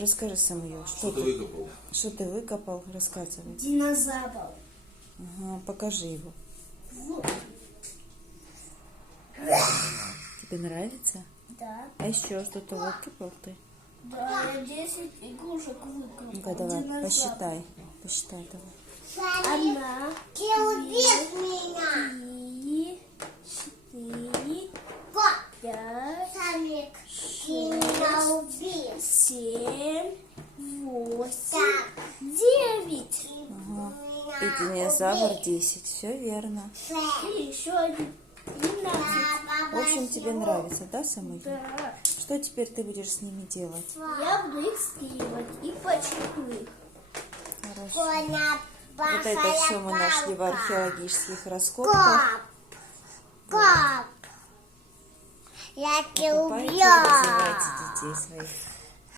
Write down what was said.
расскажи, Самуил, Что ты выкопал? Что ты выкопал? Рассказывай. Динозавр. Ага, покажи его. Вот. Тебе нравится? Да. А еще что-то выкопал ты? Да, я 10 игрушек выкопал. Ну-ка, давай, Динозавр. посчитай. Посчитай давай. 1, Ты убил меня! 3, 4, Вот, 5, Самик, ты меня убил. 7, 8, Так, 9. Ага. меня И динозавр убил. 10. Все верно. И еще один. 12. В общем, тебе нравится, да, Самуил? Да. Что теперь ты будешь с ними делать? Я буду их склеивать и почему их. Хорошо. Коня, Вот это все мы нашли в палка. археологических раскопках. Коп, коп. Я тебя Покупайте, убью. развивайте детей своих.